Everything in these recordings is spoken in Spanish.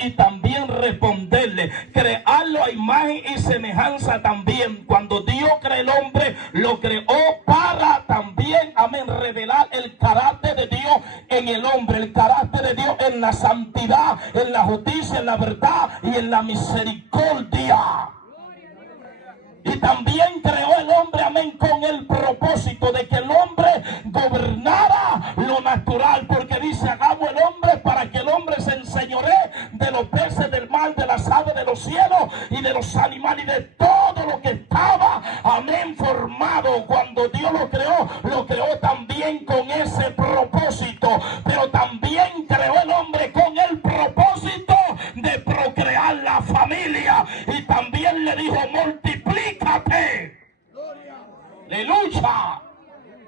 y también responderle. Crearlo a imagen y semejanza también. Cuando Dios creó el hombre, lo creó para también, amén, revelar el carácter de Dios en el hombre, el carácter de Dios en la santidad, en la justicia, en la verdad y en la misericordia. Y también creó el hombre, amén, con el propósito de que el hombre gobernara lo natural, porque dice, hagamos el hombre para que el hombre se enseñoree de los peces del mar, de las aves de los cielos y de los animales y de todo lo que estaba, amén, formado. Cuando Dios lo creó también con ese propósito, pero también creó el hombre con el propósito de procrear la familia, y también le dijo, multiplícate. Aleluya.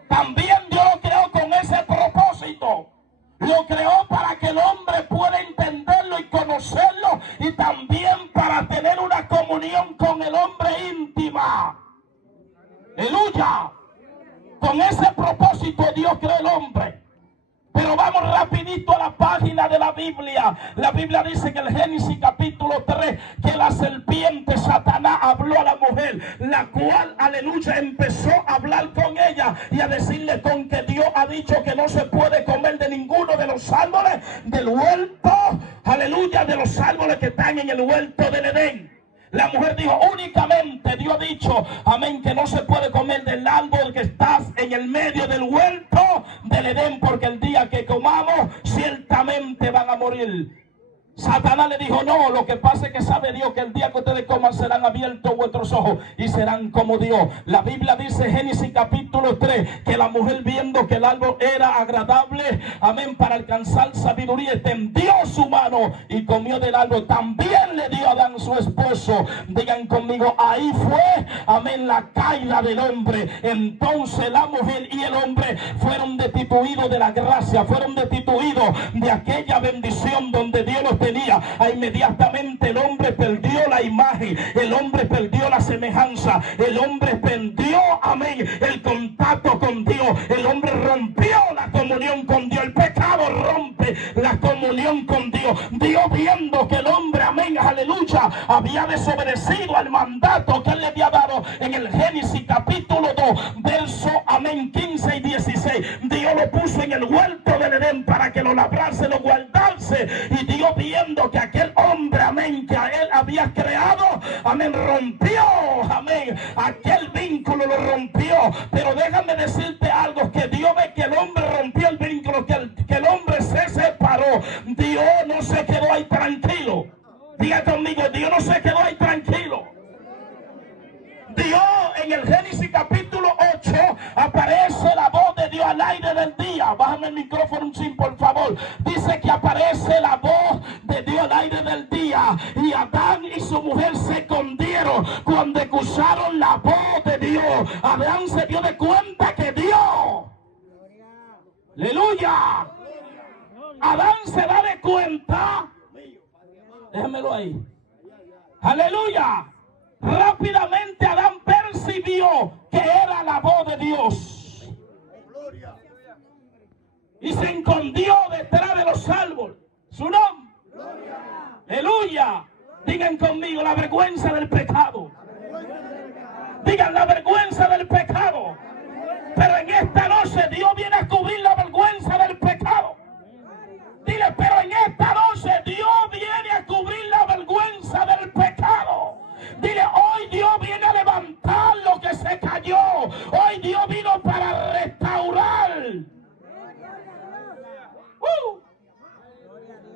También Dios lo creó con ese propósito. Lo creó para que el hombre pueda entenderlo y conocerlo, y también para tener una comunión con el hombre íntima. Aleluya. Con ese propósito Dios creó el hombre. Pero vamos rapidito a la página de la Biblia. La Biblia dice en el Génesis capítulo 3 que la serpiente Satanás habló a la mujer, la cual, aleluya, empezó a hablar con ella y a decirle con que Dios ha dicho que no se puede comer de ninguno de los árboles del huerto, aleluya, de los árboles que están en el huerto del Edén. La mujer dijo, únicamente Dios ha dicho, amén, que no se puede comer del árbol que estás en el medio del huerto del Edén, porque el día que comamos ciertamente van a morir. Satanás le dijo, no, lo que pasa es que sabe Dios que el día que ustedes coman serán abiertos vuestros ojos y serán como Dios. La Biblia dice, Génesis capítulo 3, que la mujer, viendo que el árbol era agradable, amén, para alcanzar sabiduría, extendió su mano y comió del árbol. También le dio a Adán, su esposo. Digan conmigo, ahí fue, amén, la caída del hombre. Entonces la mujer y el hombre fueron destituidos de la gracia, fueron destituidos de aquella bendición donde Dios los tenía. Inmediatamente el hombre perdió la imagen, el hombre perdió la semejanza, el hombre perdió, amén, el contacto con Dios, el hombre rompió la comunión con Dios. El pecado rompe la comunión con Dios. Dios, viendo que el hombre, amén, aleluya, había desobedecido al mandato que él le había dado en el Génesis capítulo 2, verso, amén, 15 y 16, Dios lo puso en el huerto del Edén para que lo labrase, lo guardase. Y Dios, viendo que aquel hombre, amén, que a él había creado, amén, rompió, amén, aquel vínculo lo rompió. Pero déjame decirte algo, que Dios ve que el hombre rompió el vínculo, que el hombre se separó. Dios no se quedó ahí tranquilo. Diga conmigo, Dios no se quedó ahí tranquilo. Dios, en el Génesis capítulo 8, aparece la voz de Dios al aire del día. Bájame el micrófono un chin, por favor. Dice que aparece la voz de Dios al aire del día, y Adán y su mujer se escondieron cuando escucharon la voz de Dios. Adán se dio de cuenta que Dios, aleluya, Adán se da de cuenta, déjamelo ahí, aleluya. Rápidamente Adán percibió que era la voz de Dios y se escondió detrás de los árboles. Su nombre, aleluya. Digan conmigo, la vergüenza del pecado. Digan, la vergüenza del pecado. Pero en esta noche Dios viene a cubrir la vergüenza del pecado. Dile, pero en esta noche Dios viene a cubrir la vergüenza del pecado. Dile, hoy Dios viene a levantar lo que se cayó. Hoy Dios vino para restaurar.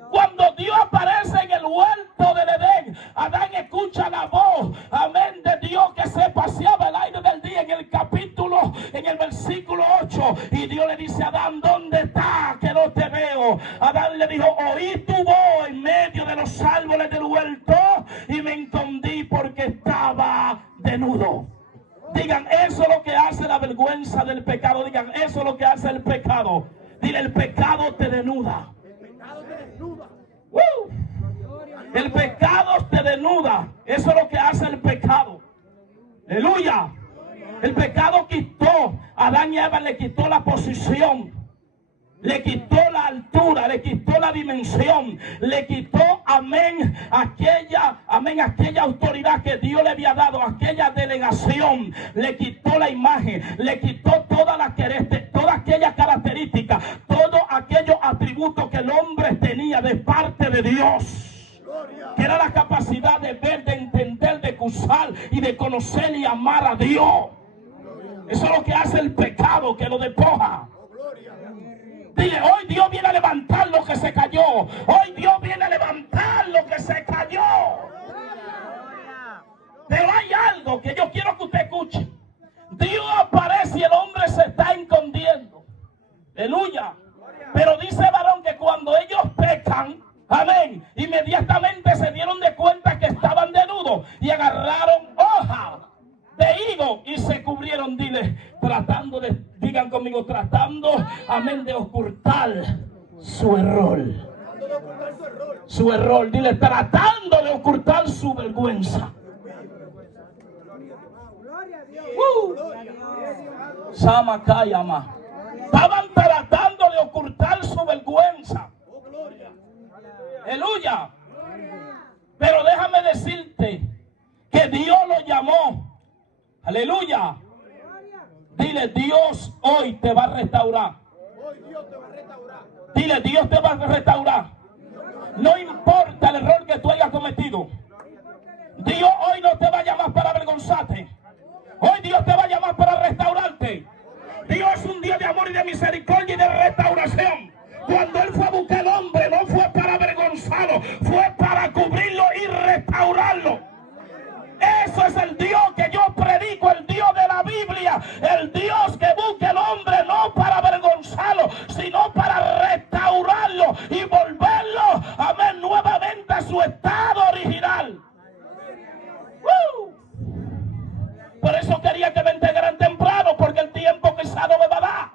Cuando Dios aparece en el huerto del Edén, Adán escucha la voz, amén, de Dios que se paseaba al aire del día en el capítulo, en el versículo 8. Y Dios le dice a Adán, ¿dónde estás? Que no te veo. Adán le dijo, oí tu voz en medio de los árboles del huerto y me escondí porque estaba desnudo. Digan, eso es lo que hace la vergüenza del pecado. Digan, eso es lo que hace el pecado. Dile, el pecado te desnuda. El pecado te desnuda. Eso es lo que hace el pecado. Aleluya. El pecado quitó a Adán y Eva, le quitó la posición, le quitó la altura, le quitó la dimensión, le quitó, amén, imagen, le quitó la imagen, le quitó toda aquella característica, todos aquellos atributos que el hombre tenía de parte de Dios, que era la capacidad de ver, de entender, de usar y de conocer y amar a Dios. Eso es lo que hace el pecado, que lo despoja. Dile, hoy Dios viene a levantar lo que se cayó. Hoy Dios viene a levantar lo que se cayó. Pero hay algo que yo quiero que usted escuche. Dios aparece y el hombre se está escondiendo. Aleluya. Pero dice varón que cuando ellos pecan, amén, inmediatamente se dieron de cuenta que estaban desnudos y agarraron hoja de higo y se cubrieron. Dile, tratando de, digan conmigo, tratando, amén, de ocultar su error. Su error, dile, tratando de ocultar su vergüenza. Samakayama. Estaban tratando de ocultar su vergüenza. Aleluya. Pero déjame decirte que Dios lo llamó. Aleluya. Dile, Dios hoy te va a restaurar. Dile, Dios te va a restaurar. No importa el error que tú hayas cometido. Dios hoy no te va a llamar para avergonzarte. Hoy Dios te va a llamar para restaurarte. Dios es un Dios de amor y de misericordia y de restauración. Cuando Él fue a buscar al hombre, no fue para avergonzarlo, fue para cubrirlo y restaurarlo. Eso es el Dios que yo predico, el Dios de la Biblia. El Dios que busca al hombre no para avergonzarlo, sino para restaurarlo y volverlo, amén, nuevamente a su estado original. Por eso quería que me integraran temprano, porque el tiempo quizá no me va a dar.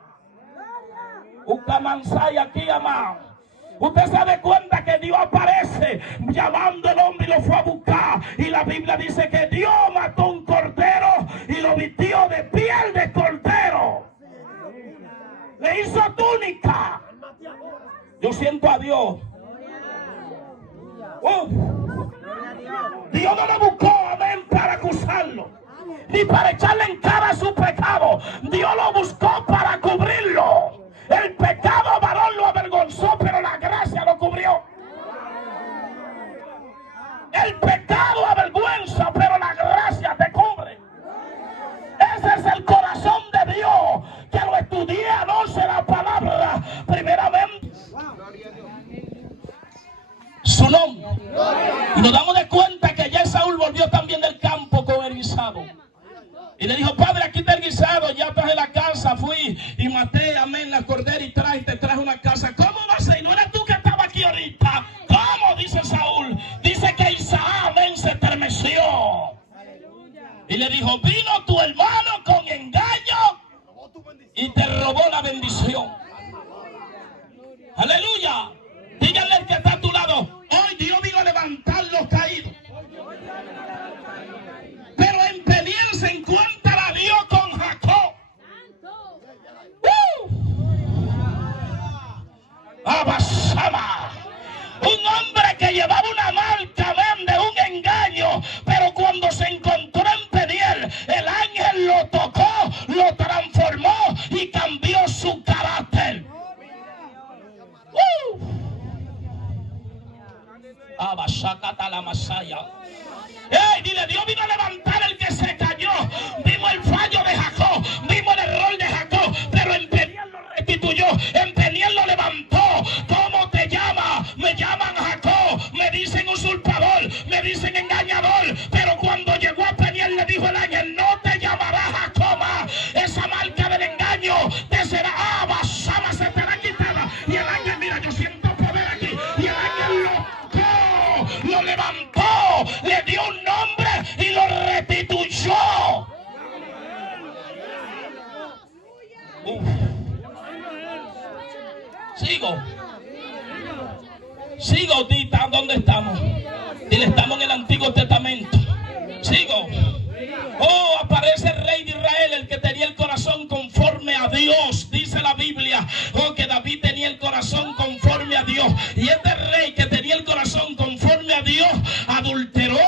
Ucamansay aquí, amado. Usted se da cuenta que Dios aparece llamando al hombre y lo fue a buscar. Y la Biblia dice que Dios mató un cordero y lo vistió de piel de cordero. Le hizo túnica. Yo siento a Dios. Dios no lo buscó, amén, para acusarlo, ni para echarle en cara su pecado. Dios lo buscó para cubrirlo. El pecado varón lo avergonzó, pero la gracia lo cubrió. El pecado avergüenza, pero la gracia te cubre. Ese es el corazón de Dios, que lo estudié anoche la palabra. Primeramente, su nombre. Y nos damos de cuenta que ya Saúl volvió también del campo con el guisado. Y le dijo, padre, aquí está el guisado, ya traje la casa, fui y maté, amén, la cordera y te traje una casa. ¿Cómo va a ser? ¿No eras tú que estaba aquí ahorita? ¿Cómo? Dice Saúl. Dice que Isaac, amén, se estremeció. Y le dijo, vino tu hermano con engaño y te robó la bendición. Aleluya. Díganle al que está a tu lado, hoy Dios vino a levantar los caídos. Pero en Peniel se encuentra a Dios con Jacob. Abasama. Un hombre que llevaba una marca, amén, de un engaño. Pero cuando se encontró en Peniel, el ángel lo tocó, lo transformó y cambió su carácter. Abasakata la masaya. Dile, Dios vino a levantar el que se cayó. Vimos el fallo de Jacob, vimos el error de Jacob, pero en Peniel lo restituyó, en Peniel lo levantó. ¿Cómo te llamas? Me llaman Jacob, me dicen usurpador, me dicen engañador. Pero cuando llegó a Peniel le dijo el ángel, no te llamarás Jacob más. Esa marca del engaño te será, basama, se te será quitada. Y el ángel, mira, yo siento poder aquí. Y el ángel lo levantó, le dio un nombre y lo restituyó. Sigo, Tita, ¿dónde estamos? Dile, estamos en el Antiguo Testamento. Sigo. Oh, aparece el rey de Israel, el que tenía el corazón conforme a Dios. Dice la Biblia, oh, que David tenía el corazón conforme a Dios. Y este rey que tenía el corazón conforme a Dios, adulteró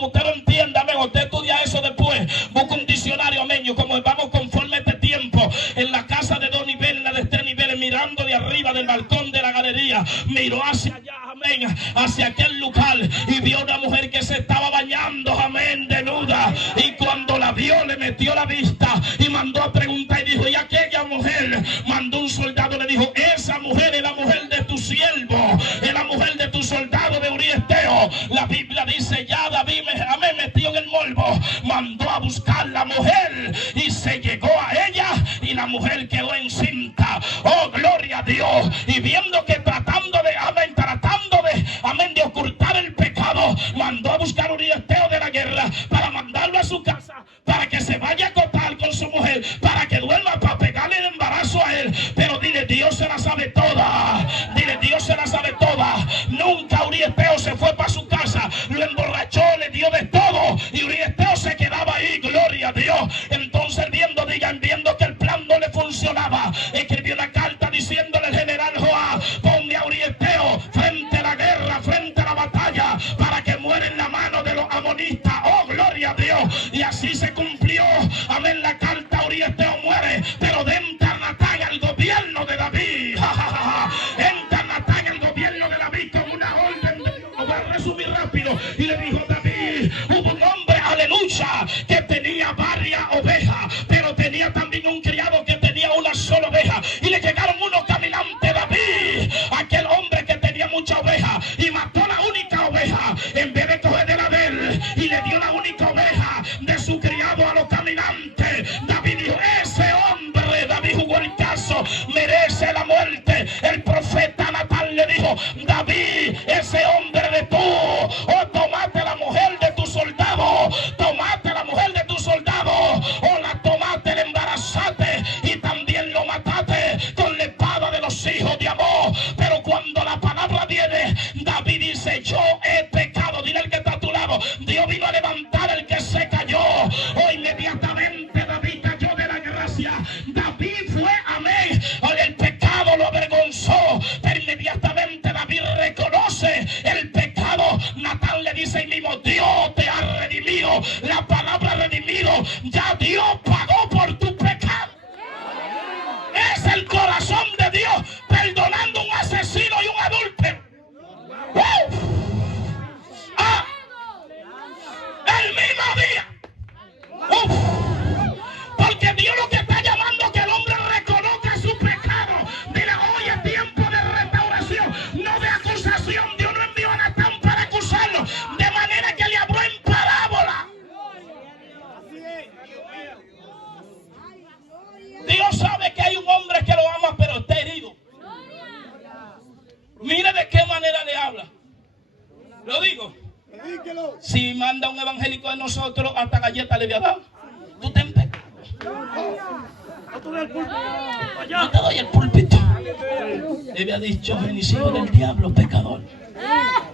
como usted lo entienda, amén. Usted estudia eso después, busca un diccionario, amén. Y como vamos conforme a este tiempo, en la casa de 2 niveles, en la de 3 niveles, mirando de arriba del balcón de la galería, miró hacia allá, amén, hacia aquel lugar, y vio una mujer que se estaba bañando, amén, desnuda. Y cuando la vio, le metió la vista y mandó a preguntar y dijo: ¿y aquella mujer? Mandó un soldado, le dijo: esa mujer es la mujer de tu siervo, es la mujer de tu soldado de Uriesteo. La Biblia dice: ya David, amén, metió en el morbo, mandó a buscar la mujer y se llegó a ella, y la mujer quedó encinta. Oh, gloria a Dios. Y viendo que tratando de, amén, de ocultar el pecado, mandó a buscar a Uriesteo de la guerra para mandarlo a su casa, para que se vaya a acostar con su mujer, para que duerma, para pegarle el embarazo a él. Pero dile: Dios se la sabe toda. Dile: Dios se la sabe toda. Nunca Uriesteo se fue para su casa, lo emborrachó, le dio de todo, y Uriesteo se quedaba ahí. Gloria a Dios. Entonces viendo que el plan no le funcionaba, escribió una carta diciéndole al general Joab: ponme a Uriesteo frente a la guerra, frente a la batalla, para que muera en la mano de los amonistas. Oh, gloria a Dios. Y así se cumplió, amén, la carta. Uriesteo muere, pero entra Natán al gobierno de David. Entra Natán al gobierno de David con una orden. Lo voy a resumir rápido. Y le dijo: David, hubo un hombre, aleluya, que tenía varias ovejas, pero tenía también un criado que tenía una sola oveja. Y le llegaron unos caminantes, David, aquel hombre que tenía mucha oveja, y mató la única oveja, en vez de coger de la de él, y le dio la única oveja de su criado a los caminantes. David dijo: ese hombre, David jugó el caso, merece la muerte. El profeta Natán le dijo: David, ese hombre de tú, o tomaste la mujer de tu soldado, tomaste la mujer de tu soldado, o la tomaste, la embarazaste y también lo mataste con la espada de los hijos de Amón. Pero cuando la palabra viene, David dice: yo he pecado. Dile al que está a tu lado: Dios vino a levantar al que se cayó. O inmediatamente David cayó de la gracia. David fue, amén, el pecado lo avergonzó, pero inmediatamente David reconoce el pecado. Natán le dice: y mismo Dios te ha redimido. La palabra redimido, ya Dios pagó por tu pecado. Es el corazón de Dios perdonando a un asesino y un adúltero. El mismo día. Porque Dios lo que está llamando es que el hombre reconozca su pecado. Dile: hoy es tiempo de restauración, no de acusación. Dios no envió a Natán para acusarlo, de manera que le habló en parábola. Dios sabe que hay un hombre que lo ama, pero está herido. Mire de qué manera le habla. Lo digo: si manda un evangélico de nosotros, hasta galleta le voy a dar. Tú te empeñas. No te doy el púlpito. Le había dicho: hijo del diablo, pecador.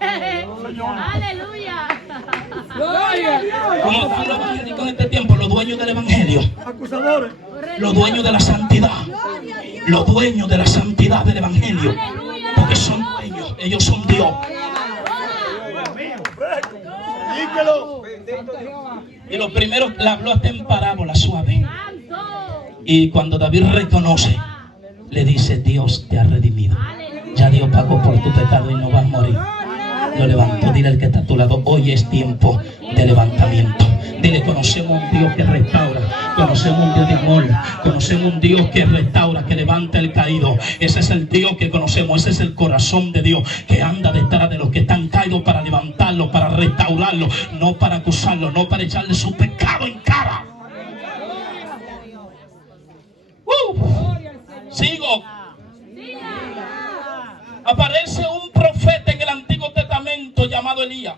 Aleluya. ¿Cómo están los evangélicos en este tiempo? Los dueños del evangelio, Acusadores. los dueños de la santidad, los dueños de la santidad del evangelio, porque son dueños, ellos son Dios. Y lo primero le habló hasta en parábola suave. Y cuando David reconoce, le dice: Dios te ha redimido. Ya Dios pagó por tu pecado y no vas a morir. Lo levantó. Dile al que está a tu lado: hoy es tiempo de levantamiento. Dile: conocemos un Dios que restaura, conocemos un Dios de amor, conocemos un Dios que restaura, que levanta el caído. Ese es el Dios que conocemos, ese es el corazón de Dios, que anda detrás de los que están caídos para levantarlos, para restaurarlos, no para acusarlos, no para echarle su pecado en cara. Sigo. Aparece un profeta en el Antiguo Testamento llamado Elías,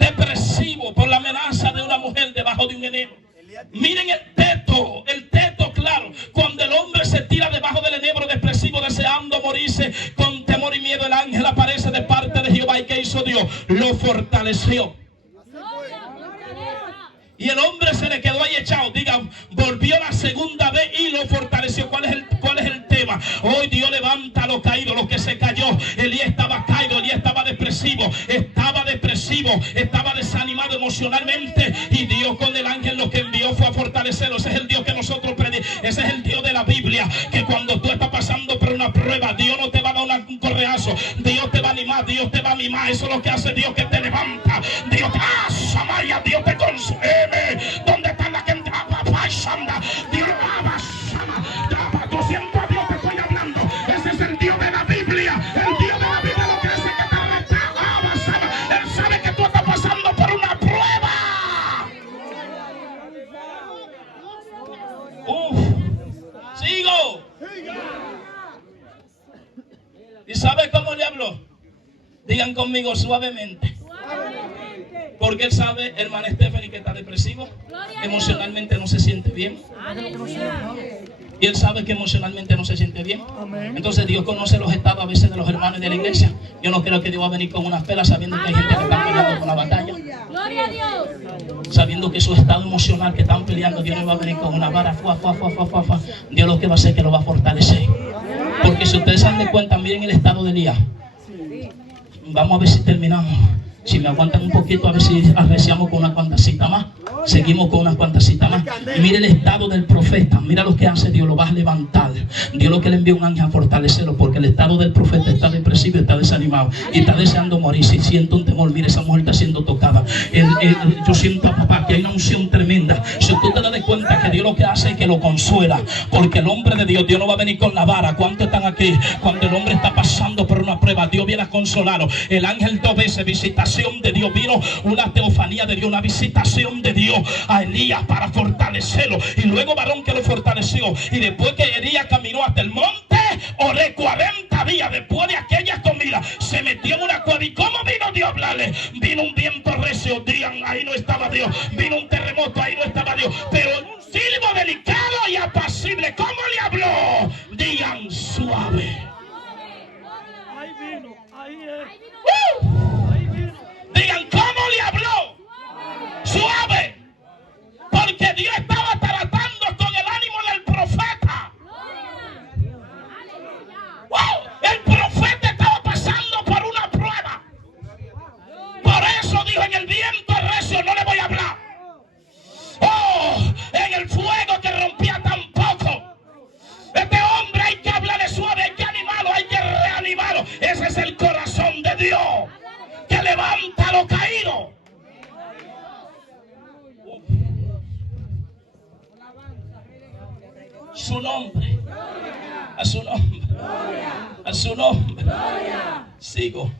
depresivo por la amenaza de una mujer debajo de un enebro. Miren el teto claro. Cuando el hombre se tira debajo del enebro depresivo, deseando morirse con temor y miedo, el ángel aparece de parte de Jehová. ¿Y qué hizo Dios? Lo fortaleció. Y el hombre se le quedó ahí echado. Digan, volvió la segunda vez y lo fortaleció. ¿Cuál es el tema? Hoy Dios levanta a los caídos, los que se cayó. Elías estaba caído, Elías estaba depresivo, estaba desanimado. dañado emocionalmente, y Dios con el ángel lo que envió fue a fortalecerlo. Ese es el Dios que nosotros predicamos. Ese es el Dios de la Biblia, que cuando tú estás pasando por una prueba, Dios no te va a dar un correazo, Dios te va a animar, Dios te va a mimar. Eso es lo que hace Dios, que te levanta. Dios te Samaya, Dios te consume. ¿Dónde está la gente? Dios tú siento a Dios, te estoy hablando. Ese es el Dios de la Biblia. El Dios de la Biblia lo que dice que te restaura. Él sabe que tú estás pasando por una prueba. Sigo. ¿Y sabe cómo le habló? Digan conmigo, suavemente. Porque él sabe, hermana Stephanie, que está depresivo, emocionalmente no se siente bien. Y él sabe que emocionalmente no se siente bien. Entonces Dios conoce los estados a veces de los hermanos de la iglesia. Yo no creo que Dios va a venir con unas pelas sabiendo que hay gente que está peleando con la batalla. Sabiendo que su estado emocional que están peleando, Dios no va a venir con una vara. Dios lo que va a hacer es que lo va a fortalecer. Porque si ustedes se dan cuenta, miren el estado de Elías. Vamos a ver si terminamos. Si me aguantan un poquito, a ver si apreciamos con unas cuantas citas más. Seguimos con unas cuantas citas más. Y mire el estado del profeta. Mira lo que hace Dios. Lo va a levantar. Dios lo que le envía un ángel a fortalecerlo. Porque el estado del profeta está depresivo, está desanimado y está deseando morir. Si siento un temor, mire, esa mujer está siendo tocada. Yo siento, papá, que hay una unción tremenda. Si usted te da cuenta que Dios lo que hace es que lo consuela. Porque el hombre de Dios no va a venir con la vara. ¿Cuántos están aquí? Cuando el hombre está pasando por una prueba, Dios viene a consolarlo. El ángel 2 veces visitación de Dios, vino una teofanía de Dios, una visitación de Dios a Elías para fortalecerlo. Y luego varón que lo fortaleció. Y después que Elías caminó hasta el monte, oré 40 días. Después de aquella comida, se metió en una cueva. ¿Y cómo vino Dios a hablarle? Vino un viento recio, digan, ahí no estaba Dios. Vino un terremoto, ahí no estaba Dios. Pero un silbo delicado y apacible. ¿Cómo le habló? Digan, suave. Ahí vino, ahí es. Digan, ¿cómo le habló? Suave. Porque Dios estaba tratando con el ánimo del profeta. El profeta estaba pasando por una prueba. Por eso dijo, en el viento recio no le voy a hablar. En el fuego que rompía tampoco. Este hombre hay que hablarle suave, hay que animarlo, hay que reanimarlo. Ese es el corazón de Dios, que levanta lo caído. Su nombre. A su nombre. A su nombre. Sigo.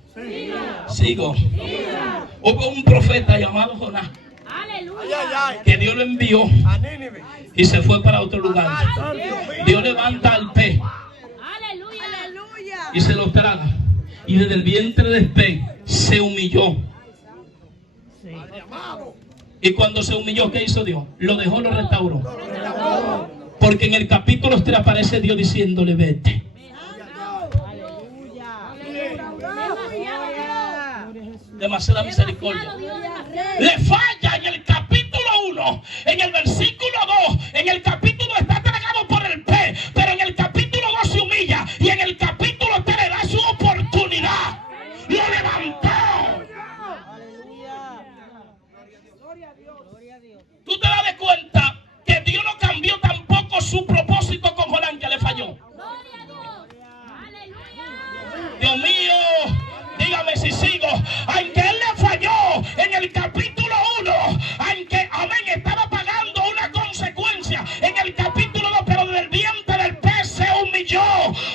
Hubo un profeta llamado Jonás, que Dios lo envió y se fue para otro lugar. Dios levanta al pez y se lo traga. Y desde el vientre del pez se humilló. Y cuando se humilló, ¿qué hizo Dios? Lo dejó, lo restauró. Porque en el capítulo 3 aparece Dios diciéndole, vete. Demasiada misericordia. Le falla en el capítulo 1, en el versículo 2, en el capítulo está tragado por el pez, pero en el capítulo 2 se humilla, y en el capítulo 3 le da su oportunidad. Lo levantó. Tú te das cuenta que Dios no cambió tampoco su propósito con Jonás, que le falló. Dios mío, dígame si sigo. Aunque él le falló en el capítulo 1, aunque amén, estaba pagando una consecuencia en el capítulo 2, pero desde el vientre del pez se humilló.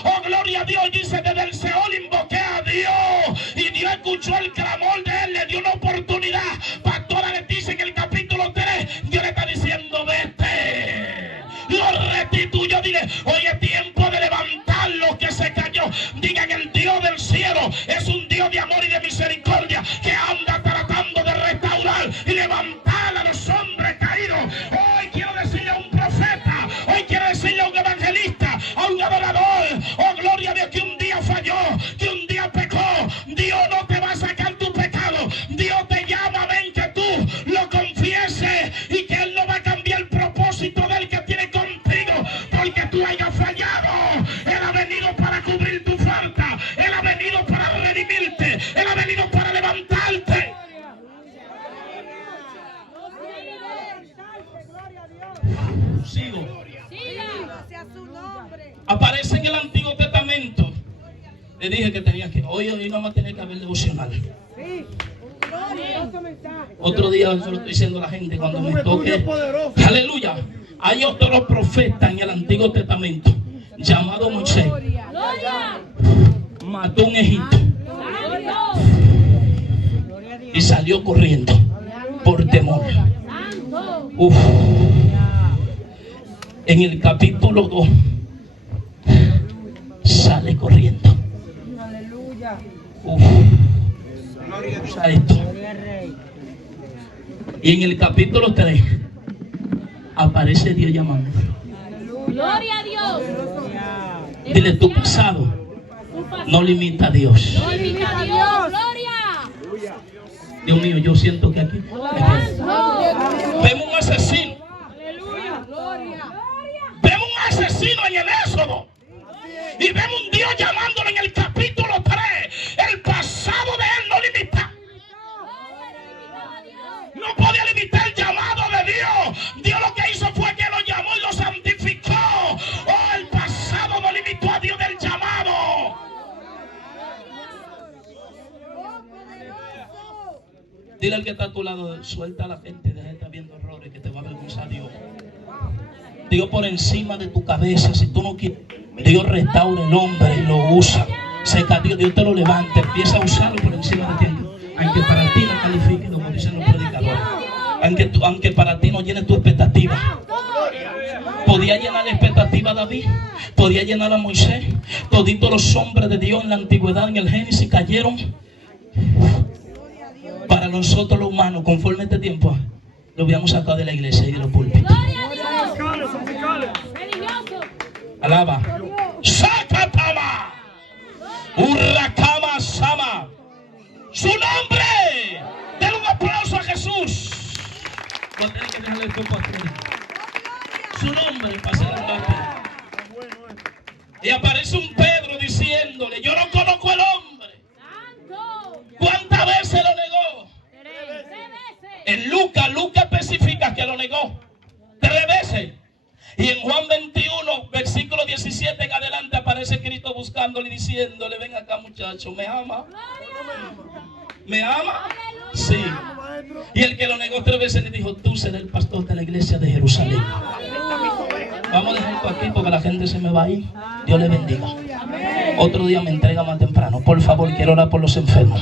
Oh, gloria a Dios. Dice, desde el Seol invoqué a Dios, y Dios escuchó el clamor de él, le dio una oportunidad. Pastora le dice en el capítulo 3, Dios le está diciendo, vete. Lo restituyó. Dile, hoy es tiempo de levantar lo que se cayó. Digan, el Dios del cielo es un Dios de amor y de misericordia, que anda tratando de restaurar y levantar a los hombres caídos. Hoy quiero decirle a un profeta, hoy quiero decirle a un evangelista, a un adorador, oh gloria a Dios, que un día falló, que un día pecó. Dios no te va a sacar tu pecado. Dios te llama, ven, que tú lo confieses, y que Él no va a cambiar el propósito del que tiene contigo porque tú hayas fallado. Él ha venido para cubrir tu falta. Él ha venido para redimirte. Él ha venido para Sigo. Siga. Aparece en el Antiguo Testamento. Le dije que tenía que, hoy no va a tener que haber devocional. Otro día, eso lo estoy diciendo a la gente cuando me toque. Aleluya. Hay otro profeta en el Antiguo Testamento llamado Moisés. Gloria. Mató un Egipto y salió corriendo por temor. Santo. Uf. En el capítulo 2 sale corriendo. Uf. Usa esto. Y en el capítulo 3 aparece Dios llamando. Gloria a Dios. Dile, tu pasado no limita a Dios. No limita a Dios. Gloria. Dios mío, yo siento que aquí Santo. vemos un asesino. Aleluya. Gloria. Vemos un asesino en el Éxodo. Y vemos un Dios llamándolo en el capítulo 3. El pasado de él no limita. No podía limitar el llamado de Dios. Dios lo que hizo fue que lo llamó y lo santificó. Oh, el pasado no limitó a Dios del llamado. Dile al que está a tu lado, suelta a la gente, deja de estar viendo errores que te va a avergonzar Dios. Dios por encima de tu cabeza, si tú no quieres, Dios restaura el hombre y lo usa. Seca Dios, Dios te lo levanta, empieza a usarlo por encima de ti. Aunque para ti no califique, como dicen los predicadores. Aunque para ti no llene tu expectativa. Podía llenar la expectativa a David, podía llenar a Moisés. Toditos los hombres de Dios en la antigüedad, en el Génesis, cayeron. Para nosotros los humanos, conforme a este tiempo, lo habíamos sacado de la iglesia y de los púlpitos. Gloria a Dios. Religioso. Alaba. Sakatama. Urrakama Sama. Su nombre. Denle un aplauso a Jesús. Voy a tener que dejarle el tiempo a Freddy. Su nombre para hacer rápido. Y aparece un Pedro diciéndole, yo no conozco al hombre. Santo. ¿Cuántas veces lo negó? 3 veces. En Lucas especifica que lo negó 3 veces. Y en Juan 21, versículo 17 en adelante, aparece Cristo buscándole y diciéndole, ven acá muchacho, ¿me ama? ¿Me ama? Sí. Y el que lo negó 3 veces le dijo, tú serás el pastor de la iglesia de Jerusalén. Vamos a dejar esto aquí porque la gente se me va a ir. Dios le bendiga. Otro día me entrega más temprano. Por favor, quiero orar por los enfermos.